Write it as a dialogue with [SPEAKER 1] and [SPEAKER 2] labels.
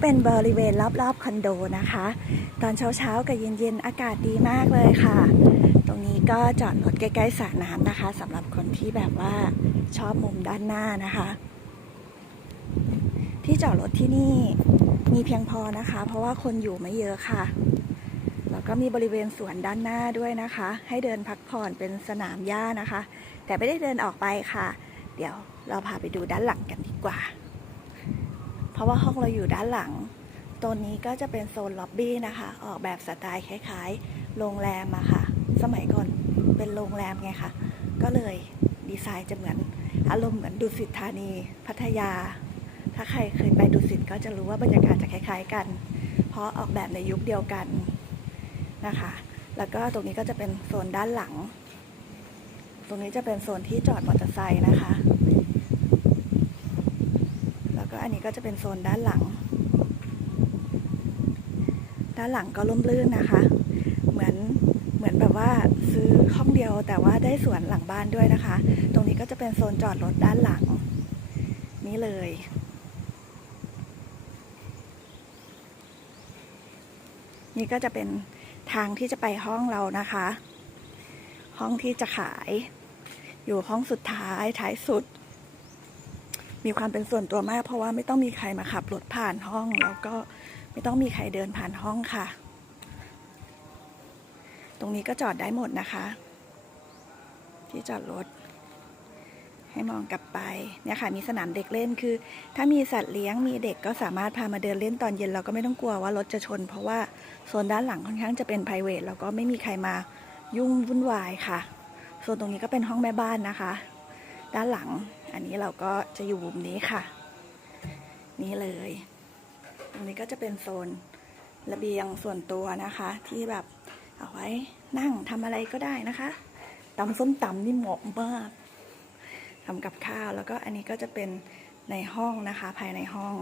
[SPEAKER 1] เป็นบริเวณรอบๆคอนโดนะคะ ตอนเช้าๆกับเย็นๆอากาศดีมากเลยค่ะ ตรงนี้ก็จอดรถใกล้ๆสระน้ำนะคะสำหรับคนที่แบบว่าชอบมุมด้านหน้านะคะ ที่จอดรถที่นี่มีเพียงพอนะคะ เพราะว่าคนอยู่ไม่เยอะค่ะแล้วก็มีบริเวณสวนด้านหน้าด้วยนะคะ ให้เดินพักผ่อนเป็นสนามหญ้านะคะ แต่ไม่ได้เดินออกไปค่ะ เดี๋ยวเราพาไปดูด้านหลังกันดีกว่า เพราะว่าห้องเราอยู่ด้านหลังตรงนี้ก็จะเป็นโซนล็อบบี้นะคะ ออกแบบสไตล์คล้ายๆ โรงแรมอะค่ะ สมัยก่อนเป็นโรงแรมไงคะก็เลยดีไซน์จะเหมือนอารมณ์เหมือนดุสิตธานี พัทยา ถ้าใครเคยไปดุสิตก็จะรู้ว่าบรรยากาศจะคล้าย ๆ กัน เพราะออกแบบในยุคเดียวกันนะคะ แล้วก็ตรงนี้ก็จะเป็นโซนด้านหลัง ตรงนี้จะเป็นโซนที่จอดมอเตอร์ไซค์นะคะ อันนี้ก็จะเป็นโซนด้านหลัง ด้านหลังก็ร่มรื่นนะคะ เหมือนเหมือนแบบว่าซื้อห้องเดียวแต่ว่าได้สวนหลังบ้านด้วยนะคะ ตรงนี้ก็จะเป็นโซนจอดรถด้านหลัง นี่เลยนี่ก็จะเป็นทางที่จะไปห้องเรานะคะ ห้องที่จะขาย อยู่ห้องสุดท้ายท้ายสุด มีความเป็นส่วนตัวมาก เพราะว่าไม่ต้องมีใครมาขับรถผ่านห้อง แล้วก็ไม่ต้องมีใครเดินผ่านห้องค่ะ ตรงนี้ก็จอดได้หมดนะคะ ที่จอดรถ ให้มองกลับไปเนี่ยค่ะมีสนามเด็กเล่นคือ ถ้ามีสัตว์เลี้ยงมีเด็กก็สามารถพามาเดินเล่นตอนเย็นเราก็ไม่ต้องกลัวว่ารถจะชน เพราะว่าโซนด้านหลังค่อนข้างจะเป็น p r i v a t แล้วก็ไม่มีใครมายุ่งวุ่นวายค่ะโซนตรงนี้ก็เป็นห้องแม่บ้านนะคะ ด้านหลัง อันนี้เราก็จะอยู่มุมนี้ค่ะ นี่เลยตรงนี้ก็จะเป็นโซนระเบียงส่วนตัวนะคะ ที่แบบเอาไว้นั่งทำอะไรก็ได้นะคะตำส้มตำนี่เหมาะมากทำกับข้าวแล้วก็อันนี้ก็จะเป็นในห้องนะคะภายในห้อง